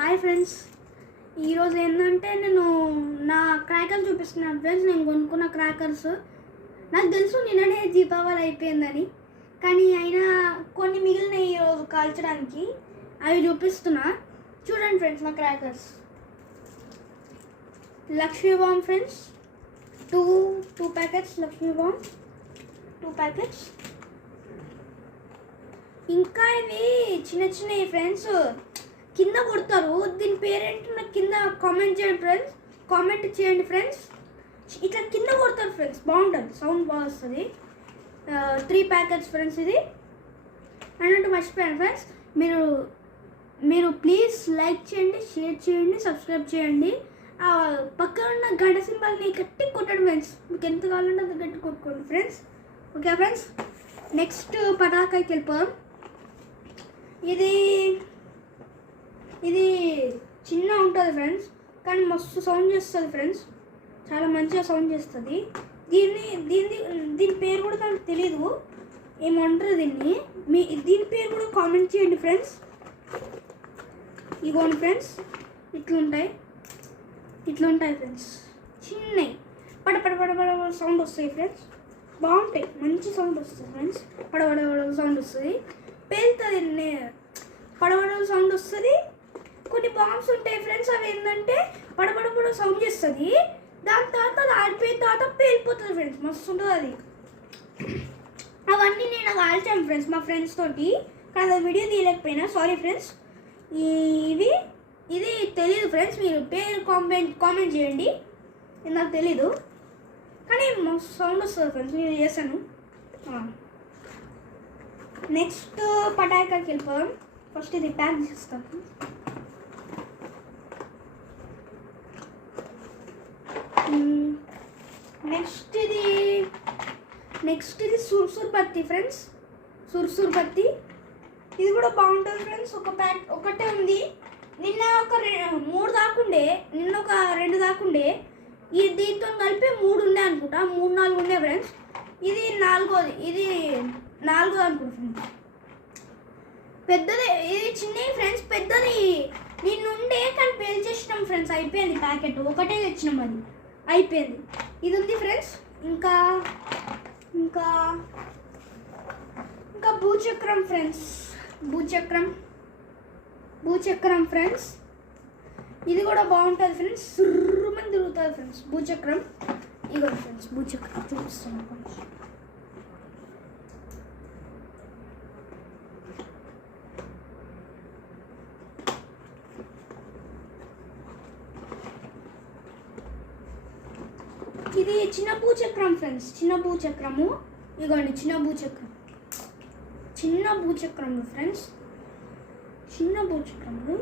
Hi friends, ఈరోజు ఏంటంటే నేను నా క్రాకర్స్ చూపిస్తున్నాను ఫ్రెండ్స్. నేను కొనుక్కున్న క్రాకర్స్. నాకు తెలుసు నిన్ననే దీపావళి అయిపోయిందని, కానీ అయినా కొన్ని మిగిలినాయి ఈరోజు కాల్చడానికి. అవి చూపిస్తున్నా, చూడండి ఫ్రెండ్స్. నా crackers Lakshmi bomb friends, two packets Lakshmi bomb, 2 packets. ఇంకా ఇవి చిన్న చిన్నవి ఫ్రెండ్స్, కింద కొడతారు. దీని పేరేంటి నాకు కింద కామెంట్ చేయండి ఫ్రెండ్స్, కామెంట్ చేయండి ఫ్రెండ్స్. ఇట్లా కింద కొడతారు ఫ్రెండ్స్, బాగుంటుంది, సౌండ్ బాగా వస్తుంది. 3 ప్యాకెట్స్ ఫ్రెండ్స్. ఇది అన్నట్టు మర్చిపోయాను ఫ్రెండ్స్. మీరు ప్లీజ్ లైక్ చేయండి, షేర్ చేయండి, సబ్స్క్రైబ్ చేయండి. పక్కన ఉన్న గంట సింబల్ని గట్టి కొట్టండి ఫ్రెండ్స్. మీకు ఎంత కావాలంటే అంత గట్టి కొట్టుకోండి ఫ్రెండ్స్. ఓకే ఫ్రెండ్స్, నెక్స్ట్ పటాకాయకి వెళ్ళిపోదాం. ఇది చిన్న ఉంటుంది ఫ్రెండ్స్, కానీ మస్తు సౌండ్ చేస్తుంది ఫ్రెండ్స్. చాలా మంచిగా సౌండ్ చేస్తుంది. దీని పేరు కూడా నాకు తెలీదు, ఏమంటారు దీన్ని. దీని పేరు కూడా కామెంట్ చేయండి ఫ్రెండ్స్. ఇగోండి ఫ్రెండ్స్, ఇట్లుంటాయి ఫ్రెండ్స్. చిన్నవి పడపడ సౌండ్ వస్తాయి ఫ్రెండ్స్. బాగుంటాయి, మంచి సౌండ్ వస్తుంది ఫ్రెండ్స్. పడవడ సౌండ్ వస్తుంది, పేలుతుంది, పడవడ సౌండ్ వస్తుంది. కొన్ని బాంబ్స్ ఉంటాయి ఫ్రెండ్స్, అవి ఏంటంటే పడపడ సౌండ్ చేస్తుంది. దాని తర్వాత అది ఆడిపోయిన తర్వాత పేలిపోతుంది ఫ్రెండ్స్, మస్తు ఉంటుంది అది. అవన్నీ నేను కాల్చాను ఫ్రెండ్స్ మా ఫ్రెండ్స్ తోటి, కానీ అది వీడియో తీయలేకపోయినా, సారీ ఫ్రెండ్స్. ఇది తెలీదు ఫ్రెండ్స్, మీరు పేరు కామెంట్ చేయండి. ఇది నాకు తెలీదు, కానీ మస్తు సౌండ్ వస్తుంది ఫ్రెండ్స్. నేను చేశాను. నెక్స్ట్ పటాకాయకి వెళ్ళిపోదాం. ఫస్ట్ ఇది ప్యాక్ చేస్తాను. నెక్స్ట్ ఇది సుర్సుర్ బత్తి ఫ్రెండ్స్, సుర్సుర్ బత్తి. ఇది కూడా బాగుంటుంది ఫ్రెండ్స్. ఒకటే ఉంది. నిన్న ఒక 3 దాకుండే, నిన్న ఒక 2 దాకుండే. దీంతో కలిపి 3 ఉన్నాయి అనుకుంటా, 3-4 ఉన్నాయి ఫ్రెండ్స్. ఇది 4వ, ఇది 4వ అనుకుంటా ఫ్రెండ్స్. పెద్దది, ఇది చిన్నవి ఫ్రెండ్స్. పెద్దది నిన్నుండే, కానీ పేల్చేసినాం ఫ్రెండ్స్. అయిపోయింది ప్యాకెట్, ఒకటే తెచ్చినాం, అది అయిపోయింది. ఇది ఉంది ఫ్రెండ్స్. ఇంకా భూచక్రం ఫ్రెండ్స్, భూచక్రం ఫ్రెండ్స్. ఇది కూడా బాగుంటుంది ఫ్రెండ్స్, సుర్రుమని తిరుగుతుంది ఫ్రెండ్స్ భూచక్రం. ఇగో ఫ్రెండ్స్ భూచక్రం చూపిస్తాను కొంచెం. ఇది చిన్న భూచక్రం ఫ్రెండ్స్, చిన్న భూచక్రము. ఇగోండి చిన్న భూచక్రములు ఫ్రెండ్స్, చిన్న భూచక్రములు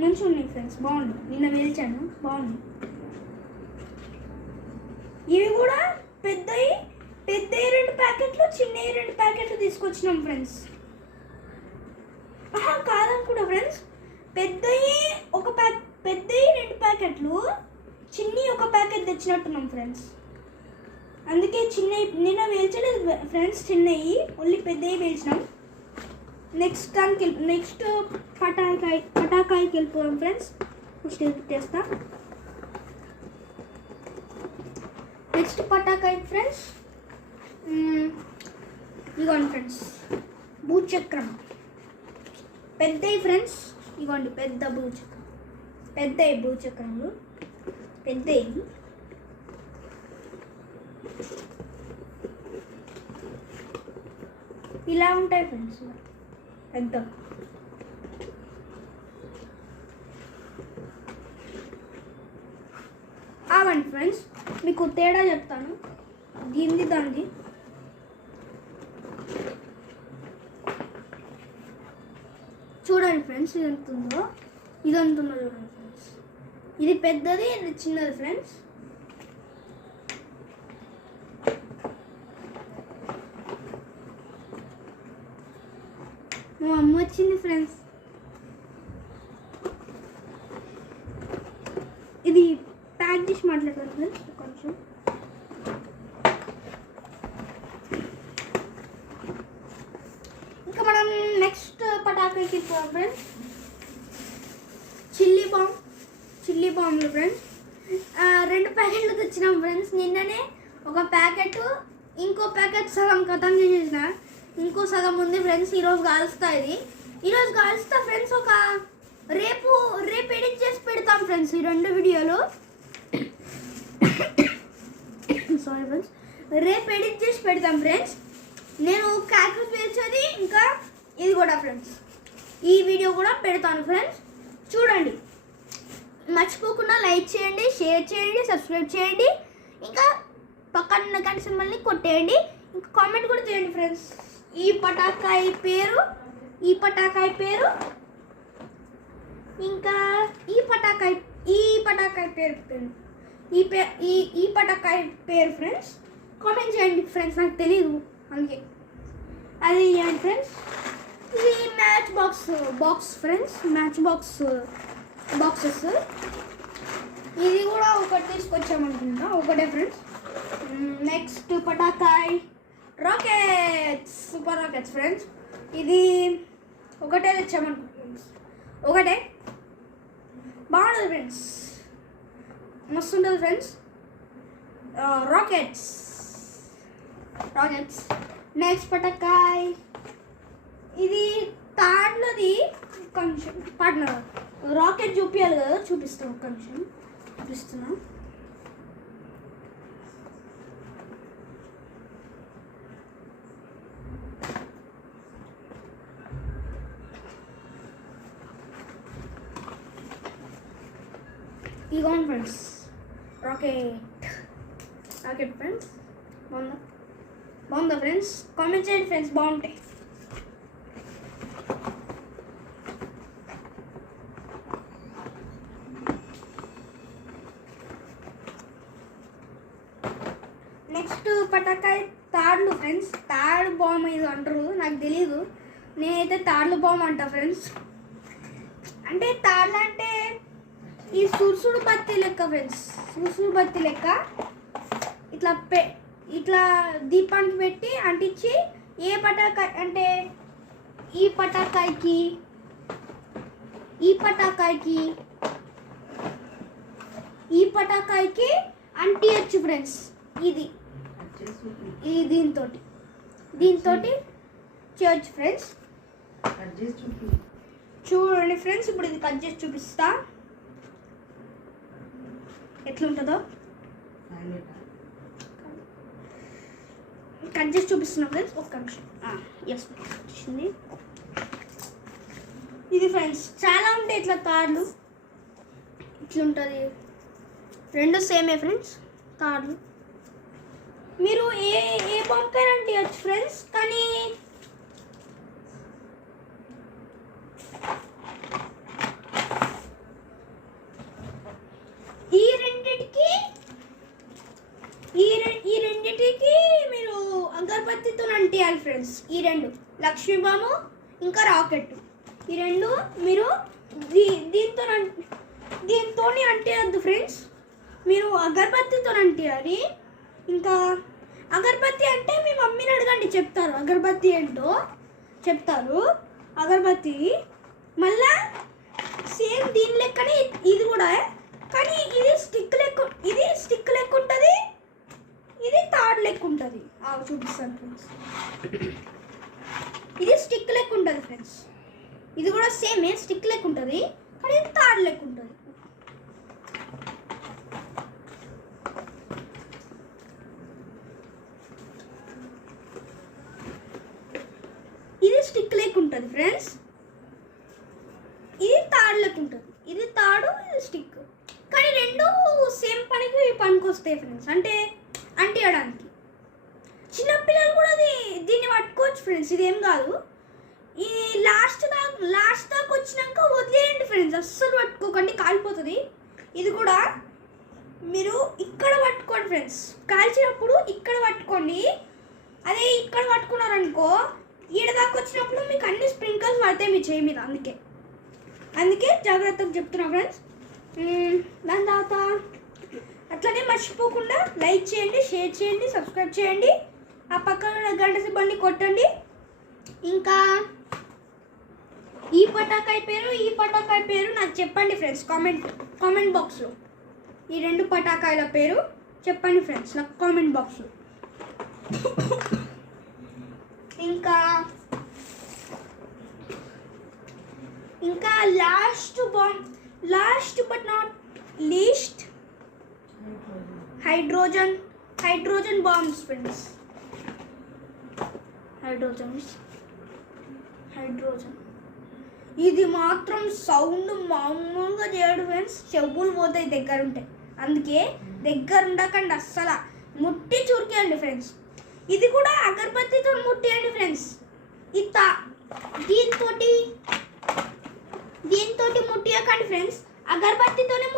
మంచిగా ఉన్నాయి ఫ్రెండ్స్, బాగుంది. నిన్న వేల్చాను, బాగుంది. ఇవి కూడా పెద్దవి 2 ప్యాకెట్లు, చిన్నవి 2 ప్యాకెట్లు తీసుకొచ్చినాం ఫ్రెండ్స్. కాదనుకుంటా ఫ్రెండ్స్, పెద్దవి 2 ప్యాకెట్లు, చిన్ని 1 ప్యాకెట్ తెచ్చినట్టున్నాం ఫ్రెండ్స్. అందుకే చిన్నవి నిన్న వేల్చలేదు ఫ్రెండ్స్, చిన్నవి ఓన్లీ పెద్దవి వేల్చినాం. నెక్స్ట్ పటాకాయకి వెళ్ళిపోయాం ఫ్రెండ్స్. ఫస్ట్ తెస్తా. నెక్స్ట్ పటాకాయ ఫ్రెండ్స్. ఇగోండి ఫ్రెండ్స్ భూచక్రం పెద్దవి ఫ్రెండ్స్. ఇగోండి పెద్ద భూచక్రం, పెద్దవి భూచక్రములు, పెద్దవి. ఇలా ఉంటాయి ఫ్రెండ్స్, పెద్ద. అవండి ఫ్రెండ్స్, మీకు తేడా చెప్తాను, దీనిది దానిది. చూడండి ఫ్రెండ్స్, ఇది ఎంత ఉందో చూడండి ఫ్రెండ్స్. ఇది పెద్దది, ఇది చిన్నది ఫ్రెండ్స్. మా అమ్మ వచ్చింది ఫ్రెండ్స్. ఇది ప్యాక్ చేసి మాట్లాడతాను ఫ్రెండ్స్ కొంచెం. ఇంకా మనం నెక్స్ట్ పటాకాయకి ఫ్రెండ్స్. బాంబులు ఫ్రెండ్స్. 2 ప్యాకెట్లు తెచ్చినాం ఫ్రెండ్స్. నిన్ననే ఒక ప్యాకెట్, ఇంకో ప్యాకెట్ సగం ఖతం చేసేసిన, ఇంకో సగం ఉంది ఫ్రెండ్స్. ఈరోజు కాలుస్తా. ఈరోజు కాలుస్తా ఫ్రెండ్స్. రేపు ఎడిట్ చేసి పెడతాం ఫ్రెండ్స్ ఈ 2 వీడియోలు. సారీ ఫ్రెండ్స్, రేపు ఎడిట్ చేసి పెడతాం ఫ్రెండ్స్. నేను క్యాక్టస్ పేల్చేది ఇంకా ఇది కూడా ఫ్రెండ్స్, ఈ వీడియో కూడా పెడతాను ఫ్రెండ్స్. చూడండి, మర్చిపోకుండా లైక్ చేయండి, షేర్ చేయండి, సబ్స్క్రైబ్ చేయండి, ఇంకా పక్కన గంట సింబల్ని కొట్టేయండి, ఇంకా కామెంట్ కూడా చేయండి ఫ్రెండ్స్. ఈ పటాకాయ పేరు, ఇంకా ఈ పటాకాయ పేరు ఫ్రెండ్స్ కామెంట్ చేయండి ఫ్రెండ్స్. నాకు తెలియదు అందుకే అది ఏంటి ఫ్రెండ్స్. ఇది మ్యాచ్ బాక్స్ ఫ్రెండ్స్, బాక్సెస్. ఇది కూడా ఒకటి తీసుకొచ్చామనుకుంటా, ఒకటే ఫ్రెండ్స్. నెక్స్ట్ పటాకాయ్ రాకెట్స్, సూపర్ రాకెట్స్ ఫ్రెండ్స్. ఇది ఒకటే తెచ్చామనుకుంటా ఫ్రెండ్స్, ఒకటే. బాగుంటుంది ఫ్రెండ్స్, మస్తు ఉంటుంది ఫ్రెండ్స్. రాకెట్స్. నెక్స్ట్ పటాకాయ్, ఇది తాడ్లది. కొంచెం పార్ట్నర్ రాకెట్ చూపించాలి కదా, చూపిస్తాను. ఒక నిమిషం చూపిస్తున్నా. ఇగోండి ఫ్రెండ్స్, రాకెట్ ఫ్రెండ్స్. బాగుందా ఫ్రెండ్స్? కామెంట్ చేయండి ఫ్రెండ్స్, బాగుంటాయి. నెక్స్ట్ పటాకాయ తాడ్లు ఫ్రెండ్స్. తాడు బాంబ్ ఇది అంటారు, నాకు తెలీదు. నేనైతే తాడ్లు బాంబ్ అంటా ఫ్రెండ్స్. అంటే తాడ్లు అంటే ఈ సురుసుడు బత్తి లెక్క ఫ్రెండ్స్, సురుసుడు బత్తి లెక్క. ఇట్లా దీపానికి పెట్టి అంటించి, ఏ పటాకాయ అంటే ఈ పటాకాయకి అంటియచ్చు ఫ్రెండ్స్. ఇది దీంతో చేయొచ్చు ఫ్రెండ్స్. చూడండి ఫ్రెండ్స్, ఇప్పుడు ఇది కట్ చేసి చూపిస్తా ఎట్లుంటుందో. కట్ చేసి చూపిస్తున్నా ఫ్రెండ్స్, ఒక్క నిమిషం. ఎస్ వచ్చింది. ఇది ఫ్రెండ్స్ చాలా ఉంటాయి ఇట్లా తాడ్లు, ఇట్లుంటుంది. 2 సేమే ఫ్రెండ్స్ తాడ్లు. మీరు ఏ బాంబుకైనా అంటియచ్చు ఫ్రెండ్స్. కానీ ఈ రెండిటికి మీరు అగరబత్తితో అంటియాలి ఫ్రెండ్స్. ఈ 2 లక్ష్మీ బాంబు ఇంకా రాకెట్, ఈ 2 మీరు దీంతో అంటియద్దు ఫ్రెండ్స్. మీరు అగరబత్తితో అంటియాలి. ఇంకా అగరబత్తి అంటే మీ మమ్మీని అడగండి, చెప్తారు. అగరబత్తి ఏంటో చెప్తారు. అగరబత్తి మళ్ళా సేమ్ దీని లెక్కనే ఇది కూడా, కానీ ఇది స్టిక్ లెక్క ఉంటుంది, ఇది తాడు లెక్క ఉంటుంది. చూపిస్తాను ఫ్రెండ్స్. ఇది స్టిక్ లెక్క ఉంటుంది ఫ్రెండ్స్. ఇది కూడా సేమే స్టిక్ లెక్క ఉంటుంది, కానీ ఇది తాడు లెక్క ఉంటుంది. ఇది స్టిక్ లెక్క ఉంటుంది ఫ్రెండ్స్, ఇది తాడు లెక్క ఉంటుంది. ఇది తాడు, ఇది స్టిక్, కానీ 2 సేమ్ పనికి వస్తాయి ఫ్రెండ్స్. అంటే అంటియడానికి చిన్నపిల్లలు కూడా దీన్ని పట్టుకోవచ్చు ఫ్రెండ్స్. ఇదేం కాదు. ఈ లాస్ట్ దాకా వచ్చినాక వదిలేయండి ఫ్రెండ్స్, అస్సలు పట్టుకోకండి, కాలిపోతుంది. ఇది కూడా మీరు ఇక్కడ పట్టుకోండి ఫ్రెండ్స్. కాల్చినప్పుడు ఇక్కడ పట్టుకోండి. అదే ఇక్కడ పట్టుకున్నారనుకో, ఈడ దాకా వచ్చినప్పుడు మీకు అన్ని స్ప్రింకల్స్ పడతాయి మీ చేయి మీద. అందుకే జాగ్రత్తగా చెప్తున్నా ఫ్రెండ్స్. దాని తర్వాత అట్లనే మర్చిపోకుండా లైక్ చేయండి, షేర్ చేయండి, సబ్స్క్రైబ్ చేయండి, ఆ పక్కన గంట సింబల్ని కొట్టండి. ఇంకా ఈ పటాకాయ పేరు నాకు చెప్పండి ఫ్రెండ్స్, కామెంట్ బాక్స్లో. ఈ 2 పటాకాయల పేరు చెప్పండి ఫ్రెండ్స్ నాకు కామెంట్ బాక్స్లో. ఇంకా last but not least, hydrogen bombs friends. Hydrogen ఇది మాత్రం సౌండ్ మామూలుగా చేయడు ఫ్రెండ్స్, చెవులు పోతాయి దగ్గర ఉంటాయి. అందుకే దగ్గర ఉండకండి, అస్సలు ముట్టి చూరికేయండి ఫ్రెండ్స్. ఇది కూడా అగరబత్తితో ముట్టేయండి ఫ్రెండ్స్. దీంతో ముట్టియకండి ఫ్రెండ్స్, అగరబత్తితోనే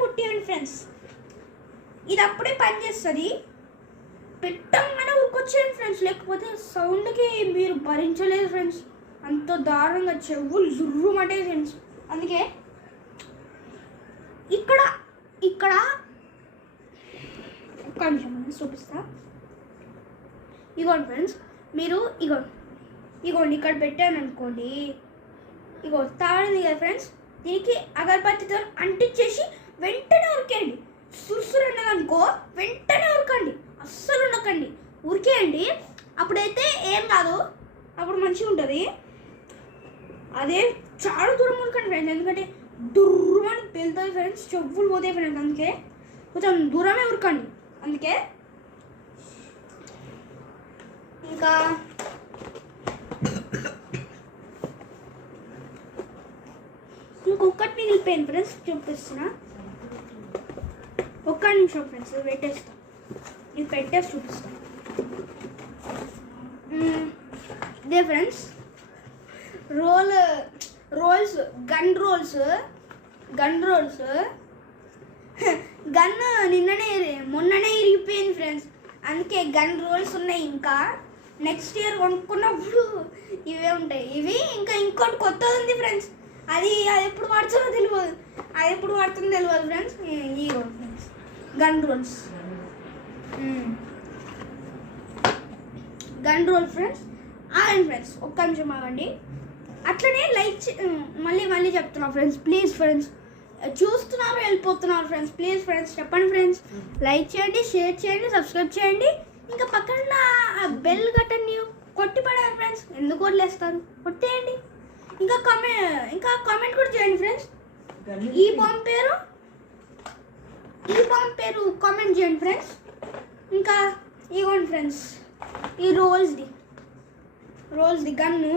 ముట్టియండి ఫ్రెండ్స్. ఇది అప్పుడే పనిచేస్తుంది. పెట్టంగానే ఉరికొచ్చేయండి ఫ్రెండ్స్, లేకపోతే సౌండ్కి మీరు భరించలేదు ఫ్రెండ్స్. అంత దారుణంగా చెవులు జుర్రుమంటే ఫ్రెండ్స్. అందుకే ఇక్కడ ఒక్క నిమిషం చూపిస్తా. ఇగోండి ఫ్రెండ్స్, మీరు ఇగోండి ఇక్కడ పెట్టాను అనుకోండి, ఇగో తాడింది కదా ఫ్రెండ్స్. దీనికి అగరబత్తితో అంటించేసి వెంటనే ఉరికేయండి. సురుసురు అన్నదనుకో వెంటనే ఉరకండి, అస్సలు ఉండకండి, ఉరికేయండి. అప్పుడైతే ఏం కాదు, అప్పుడు మంచిగా ఉంటుంది. అదే చాలా దూరం ఉరకండి ఫ్రెండ్స్, ఎందుకంటే దుర్మని వెళ్తుంది ఫ్రెండ్స్, చెవులు పోతాయి ఫ్రెండ్స్. అందుకే కొంచెం దూరమే ఉరకండి. అందుకే ఇంకా ఇంకొకటి మిగిలిపోయింది ఫ్రెండ్స్, చూపిస్తున్నా. ఒక్క నిమిషం ఫ్రెండ్స్, పెట్టేస్తా. ఇది పెట్టేసి చూపిస్తా. ఇదే ఫ్రెండ్స్ గన్ రోల్స్ గన్ మొన్ననే ఇరిగిపోయింది ఫ్రెండ్స్. అందుకే గన్ రోల్స్ ఉన్నాయి. ఇంకా నెక్స్ట్ ఇయర్ కొనుక్కున్నప్పుడు ఇవే ఉంటాయి. ఇవి ఇంకా ఇంకోటి కొత్తది ఉంది ఫ్రెండ్స్, అది ఎప్పుడు వాడుతుందో తెలియదు ఫ్రెండ్స్. ఈ ఫ్రెండ్స్ గన్ రోల్ ఫ్రెండ్స్. ఆగండి ఫ్రెండ్స్, ఒక్క నిమిషం ఆగండి. అట్లనే మళ్ళీ చెప్తున్నా ఫ్రెండ్స్, ప్లీజ్ ఫ్రెండ్స్, చూస్తున్నారు వెళ్ళిపోతున్నారు ఫ్రెండ్స్, ప్లీజ్ ఫ్రెండ్స్ చెప్పండి ఫ్రెండ్స్, లైక్ చేయండి, షేర్ చేయండి, సబ్స్క్రైబ్ చేయండి. ఇంకా పక్కన బెల్ బటన్ని కొట్టి పడాలి ఫ్రెండ్స్. ఎందుకు వదిలేస్తారు, కొట్టేయండి. ఇంకా కామెంట్ కూడా చేయండి ఫ్రెండ్స్. ఈ బాంబ్ పేరు కామెంట్ చేయండి ఫ్రెండ్స్. ఇంకా ఇవ్వండి ఫ్రెండ్స్, ఈ రోల్స్ది గన్ను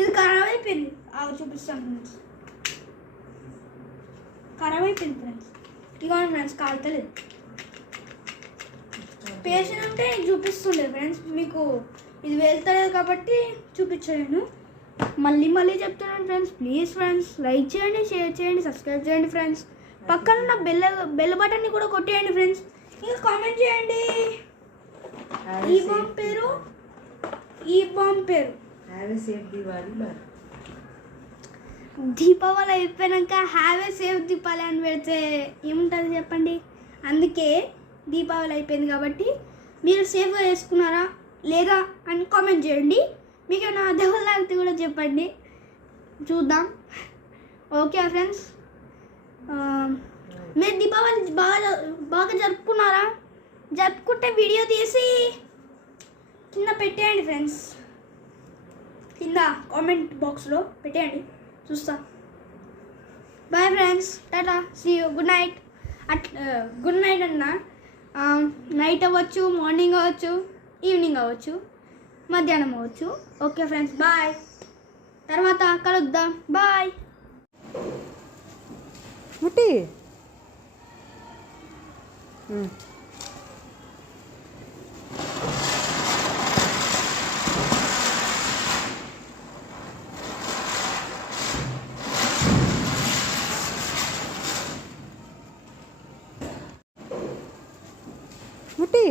ఇది ఖరాబ్ అయిపోయింది. చూపిస్తాను ఫ్రెండ్స్, ఖరాబ్ అయిపోయింది ఫ్రెండ్స్. ఇవ్వండి ఫ్రెండ్స్, కాలుతలేదు. పేషెంట్ ఉంటే చూపిస్తుండే ఫ్రెండ్స్, మీకు ఇది వెళ్తలేదు కాబట్టి చూపించలేను. మళ్ళీ చెప్తున్నాను ఫ్రెండ్స్, ప్లీజ్ ఫ్రెండ్స్ లైక్ చేయండి, షేర్ చేయండి, సబ్స్క్రైబ్ చేయండి ఫ్రెండ్స్. పక్కన ఉన్న బెల్ బటన్ని కూడా కొట్టేయండి ఫ్రెండ్స్. ఇంకా కామెంట్ చేయండి. ఈ బాంబ్ పేరు దీపావళి అయిపోయాక హ్యావ్ ఏ సేఫ్ దీపావళి అని పెడితే ఏముంటుంది చెప్పండి. అందుకే దీపావళి అయిపోయింది కాబట్టి మీరు సేఫ్గా చేసుకున్నారా లేదా అని కామెంట్ చేయండి. మీకు నా దెబ్బలు తాగితే కూడా చెప్పండి, చూద్దాం. ఓకే ఫ్రెండ్స్, మీరు దీపావళి బాగా జరుపుకున్నారా? జరుపుకుంటే వీడియో తీసి కింద పెట్టేయండి ఫ్రెండ్స్, కింద కామెంట్ బాక్స్లో పెట్టేయండి, చూస్తా. Bye friends, tata, see you, good night. Good night అన్న, నైట్ అవ్వచ్చు, మార్నింగ్ అవ్వచ్చు, ఈవినింగ్ అవ్వచ్చు, మధ్యాహ్నం అవ్వచ్చు. ఓకే ఫ్రెండ్స్, బాయ్, తర్వాత కలుద్దాం, బాయ్. ముట్టి ముట్టి